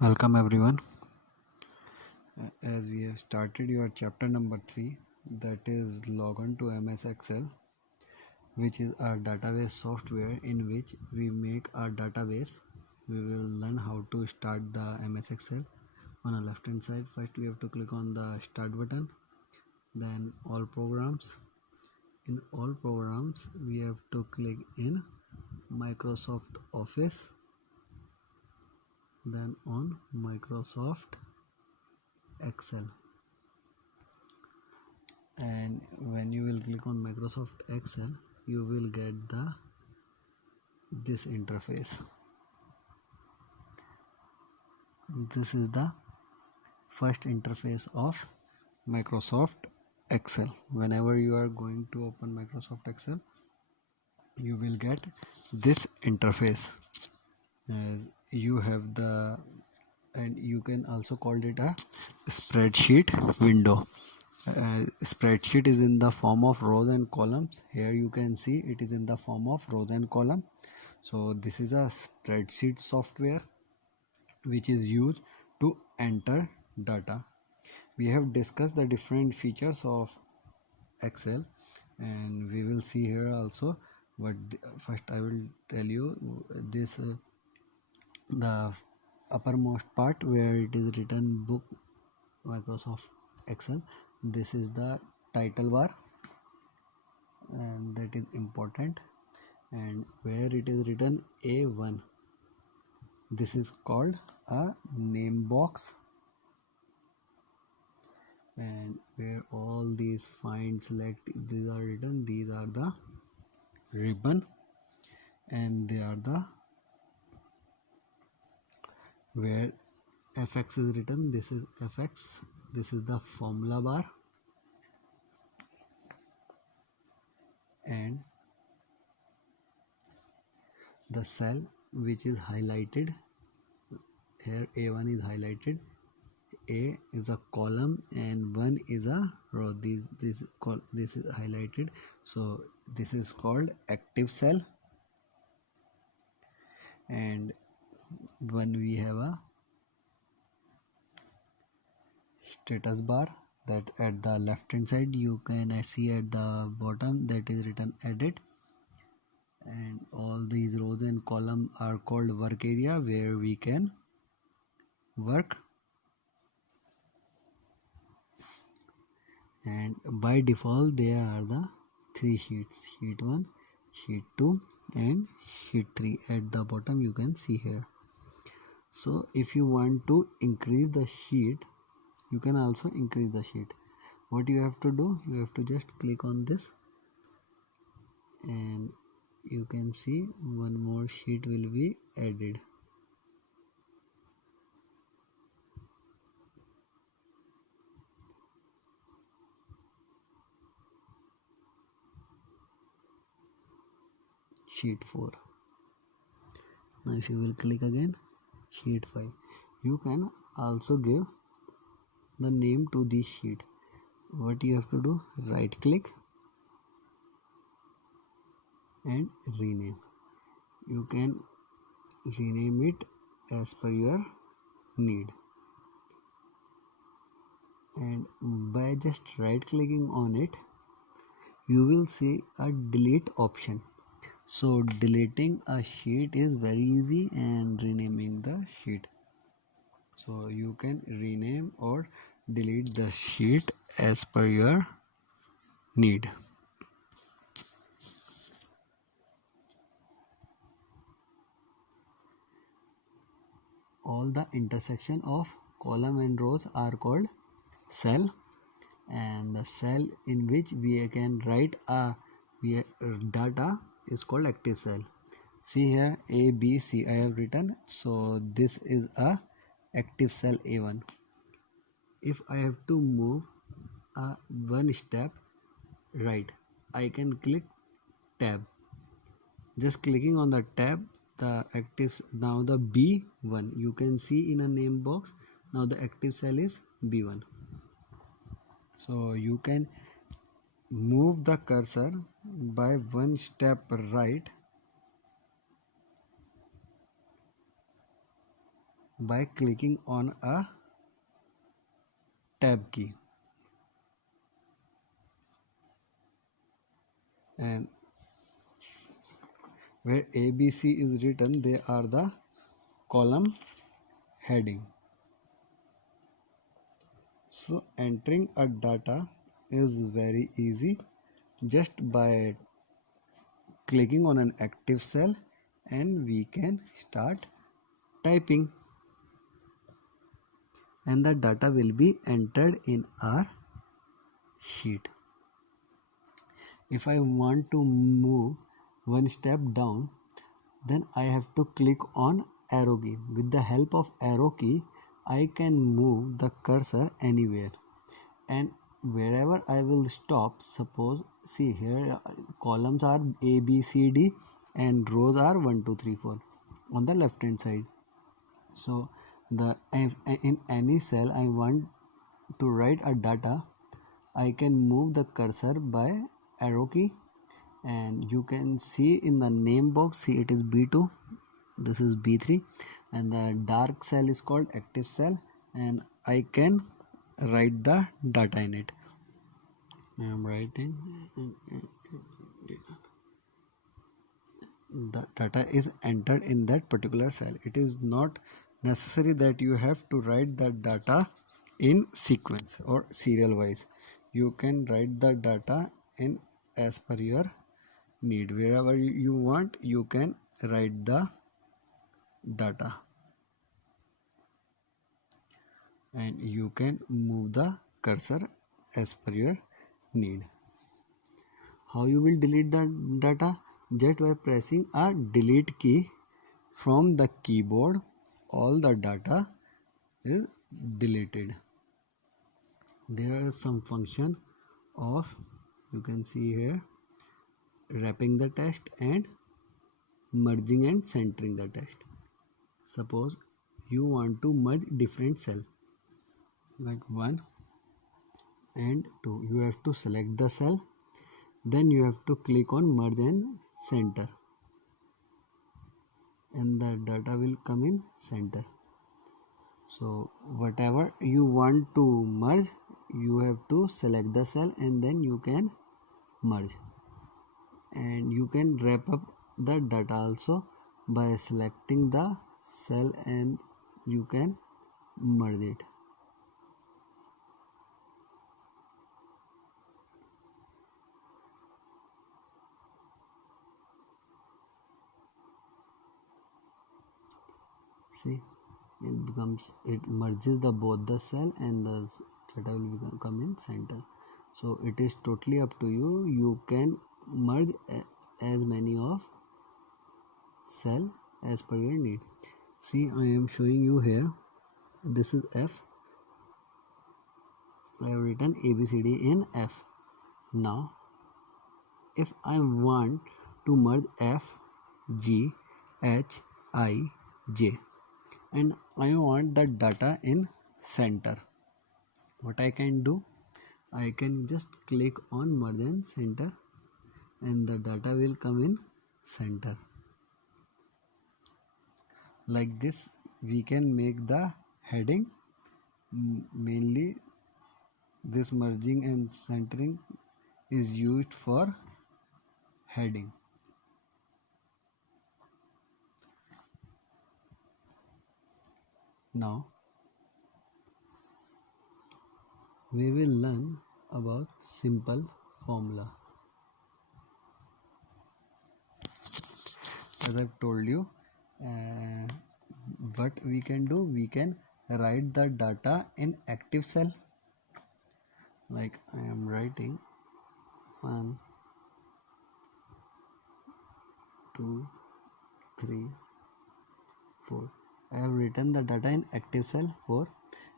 Welcome everyone. As we have started your chapter number 3, that is log on to MS Excel, which is our database software in which we make our database. We will learn how to start the MS Excel. On the left hand side, first we have to click on the start button, then all programs. In all programs we have to click in Microsoft Office, then on Microsoft Excel. And when you will click on Microsoft Excel, you will get this interface. This is the first interface of Microsoft Excel. Whenever you are going to open Microsoft Excel, you will get this interface. As you have and you can also call it a spreadsheet window. Spreadsheet is in the form of rows and columns. Here you can see it is in the form of rows and column. So this is a spreadsheet software which is used to enter data. We have discussed the different features of Excel, and we will see here also. But first I will tell you this the uppermost part where it is written book Microsoft Excel. This is the title bar, and that is important. And where it is written A1, this is called a name box. And where all these find select these are written, these are the ribbon, and they are the where FX is written, this is FX, this is the formula bar, and the cell which is highlighted here, A1 is highlighted, A is a column and 1 is a row. This is highlighted, so this is called active cell. And when we have a status bar, that at the left hand side you can see at the bottom that is written edit, and all these rows and columns are called work area where we can work. And by default there are the 3 sheets, sheet 1, sheet 2 and sheet 3 at the bottom you can see here. So if you want to increase the sheet, you can also increase the sheet. What you have to do, you have to just click on this and you can see one more sheet will be added. Sheet 4. Now if you will click again, sheet 5. You can also give the name to this sheet. What you have to do, right click and rename. You can rename it as per your need, and by just right clicking on it you will see a delete option. So deleting a sheet is very easy, and renaming the sheet. So you can rename or delete the sheet as per your need. All the intersection of column and rows are called cell, and the cell in which we can write data is called active cell. See here A, B, C I have written, so this is a active cell A1. If I have to move one step right, I can click tab. Just clicking on the tab, the active, now the B1 you can see in a name box. Now the active cell is B1. So you can move the cursor by one step right. by clicking on a tab key, and where ABC is written, they are the column heading. So entering a data is very easy just by clicking on an active cell, and we can start typing, and the data will be entered in our sheet. If I want to move one step down, then I have to click on arrow key. With the help of arrow key, I can move the cursor anywhere, and wherever I will stop, suppose see here columns are A B C D and rows are 1 2 3 4 on the left hand side. So if in any cell I want to write a data, I can move the cursor by arrow key, and you can see in the name box, see it is B2, this is B3, and the dark cell is called active cell, and I can write the data in it. I am writing, the data is entered in that particular cell. It is not necessary that you have to write the data in sequence or serial wise. You can write the data in as per your need. Wherever you want, you can write the data, and you can move the cursor as per your need. How you will delete the data? Just by pressing a delete key from the keyboard, all the data is deleted. There are some function of, you can see here, wrapping the text and merging and centering the text. Suppose you want to merge different cell like 1 and 2, you have to select the cell, then you have to click on merge and center, and the data will come in center. So whatever you want to merge, you have to select the cell and then you can merge, and you can wrap up the data also by selecting the cell and you can merge it. See, it merges the both the cell and the data will come in center. So it is totally up to you. You can merge as many of cell as per your need. See, I am showing you here. This is F. I have written ABCD in F. Now, if I want to merge F, G, H, I, J, and I want the data in center, what I can do, I can just click on merge and center, and the data will come in center. Like this we can make the heading. Mainly this merging and centering is used for heading. Now we will learn about simple formula. As I've told you, what we can do, we can write the data in active cell. Like I am writing 1 2 3 4. I have written the data in active cell 4,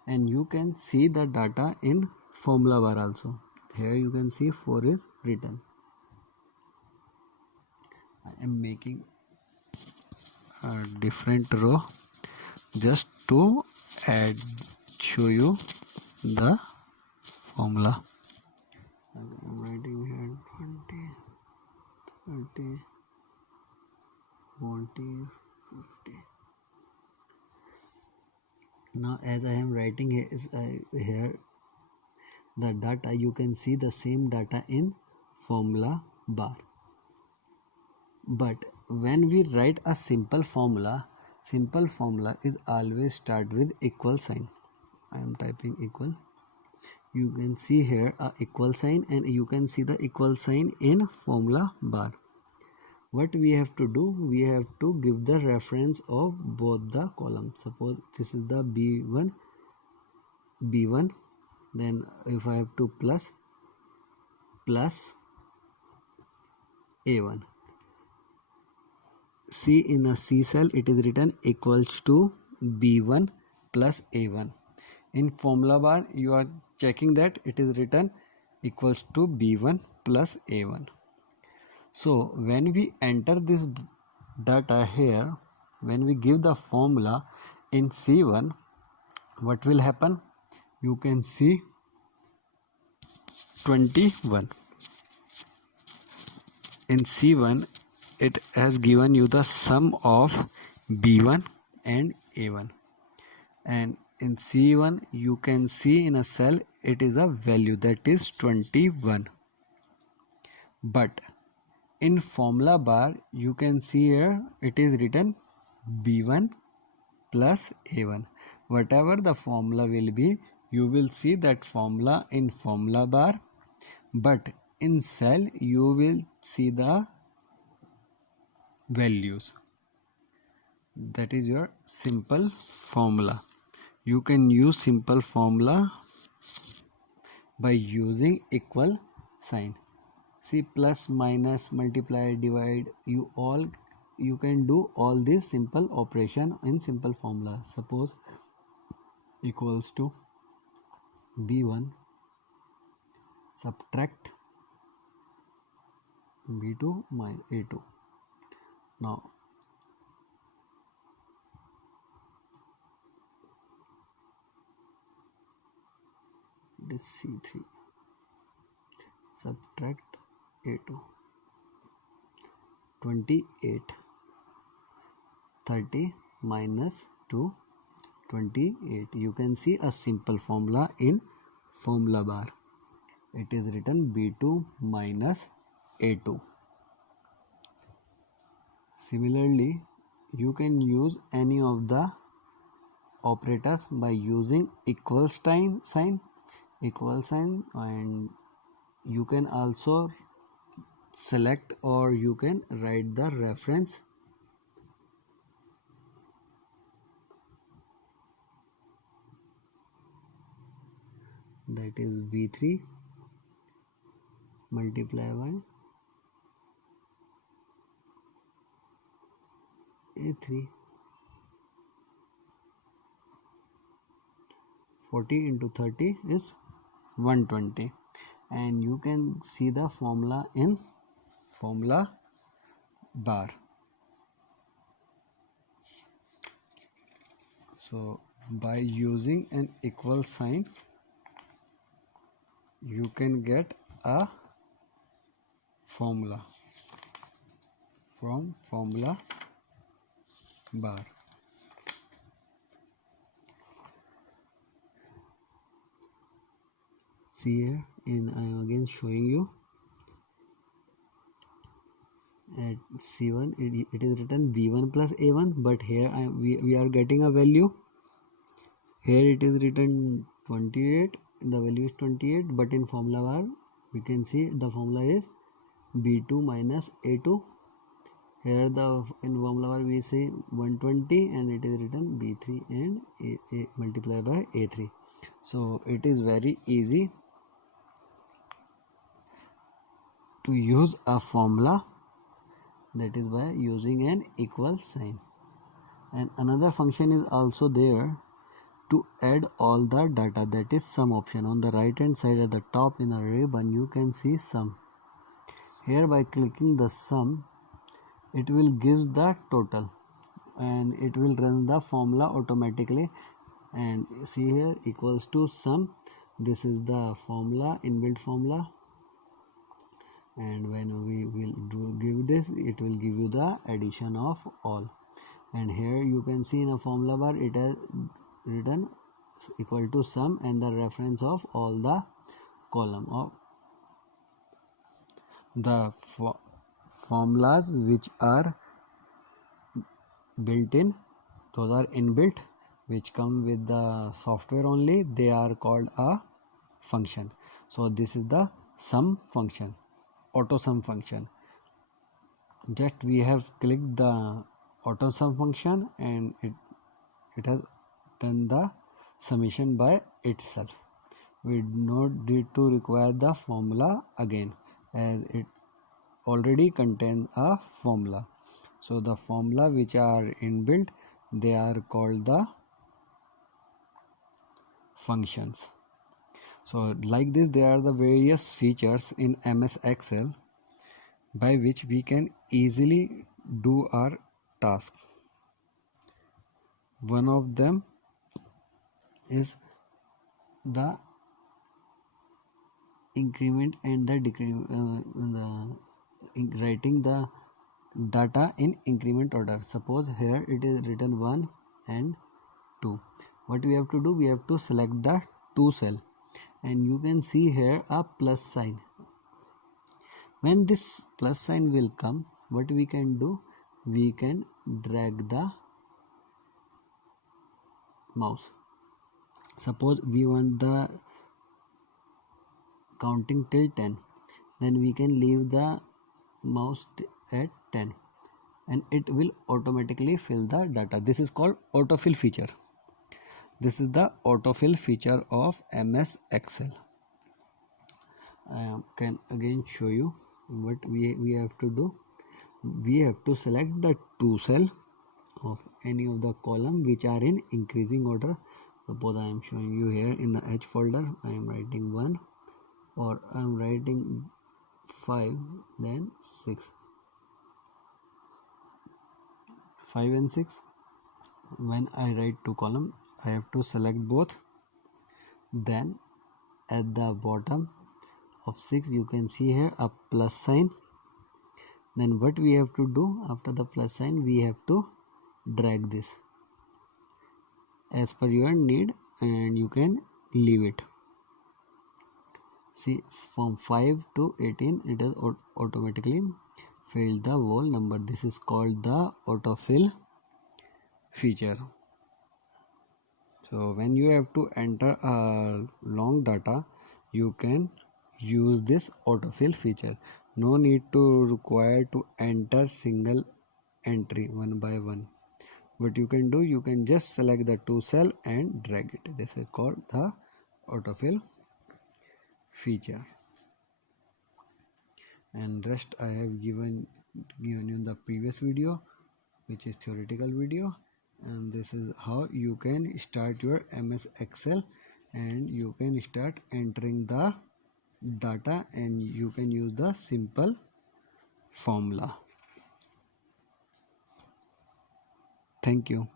and you can see the data in formula bar also. Here you can see 4 is written. I am making a different row just to show you the formula. I am writing here 20, 30, 40, 50. Now as I am writing here the data, you can see the same data in formula bar. But when we write a simple formula is always start with equal sign. I am typing equal. You can see here a equal sign, and you can see the equal sign in formula bar. What we have to do, we have to give the reference of both the columns. Suppose this is the b1, then if I have to plus a1. C, in a C cell it is written equals to b1 plus a1. In formula bar you are checking that it is written equals to b1 plus a1. So when we enter this data here, when we give the formula in C1, what will happen? You can see 21. In C1 it has given you the sum of b1 and a1, and in C1 you can see in a cell it is a value that is 21. But in formula bar you can see here it is written b1 plus a1. Whatever the formula will be, you will see that formula in formula bar, but in cell you will see the values. That is your simple formula. You can use simple formula by using equal sign. See, plus, minus, multiply, divide, you can do all these simple operation in simple formula. Suppose equals to b1 subtract b2 minus a2. Now it is c3 subtract a2. 28, 30 minus 2, 28. You can see a simple formula in formula bar. It is written b2 minus a2. Similarly, you can use any of the operators by using equal sign, and you can also select, or you can write the reference. That is b3 multiply by a3. 40 into 30 is 120, and you can see the formula in formula bar. So by using an equal sign you can get a formula from formula bar. See here, I am again showing you at C1 it is written b1 plus a1, but here we are getting a value. Here it is written 28, the value is 28, but in formula bar we can see the formula is b2 minus a2. Here in formula bar we say 120, and it is written b3 and a multiplied by a3. So it is very easy to use a formula, that is by using an equal sign. And another function is also there to add all the data, that is sum option. On the right hand side at the top in a ribbon you can see sum. Here by clicking the sum it will give the total, and it will run the formula automatically. And see here equals to sum, this is the formula, inbuilt formula, and when we will give this, it will give you the addition of all. And here you can see in a formula bar it has written equal to sum and the reference of all the column of the formulas which are built in, those are inbuilt, which come with the software only, they are called a function. So this is the sum function, auto sum function. Just we have clicked the auto sum function and it has done the summation by itself. We do not need to require the formula again, as it already contains a formula. So the formula which are inbuilt, they are called the functions. So like this, there are the various features in MS Excel by which we can easily do our task. One of them is the increment and the decrement, writing the data in increment order. Suppose here it is written 1 and 2. What we have to do, we have to select the 2 cell, and you can see here a plus sign. When this plus sign will come, what we can do, we can drag the mouse. Suppose we want the counting till 10, then we can leave the mouse at 10 and it will automatically fill the data. This is called autofill feature. This is the autofill feature of MS Excel. I can again show you what we have to do. We have to select the 2 cell of any of the column which are in increasing order. Suppose I am showing you here in the H folder, I am writing 1, or I am writing 5, then 6. 5 and 6. When I write 2 column, I have to select both. Then at the bottom of 6, you can see here a plus sign. Then what we have to do, after the plus sign, we have to drag this as per your need, and you can leave it. See, from 5 to 18 it has automatically filled the whole number. This is called the autofill feature. So when you have to enter a long data, you can use this autofill feature. No need to require to enter single entry one by one. What you can do, you can just select the 2 cell and drag it. This is called the autofill feature. And rest I have given you in the previous video, which is theoretical video, and this is how you can start your MS Excel and you can start entering the data and you can use the simple formula. Thank you.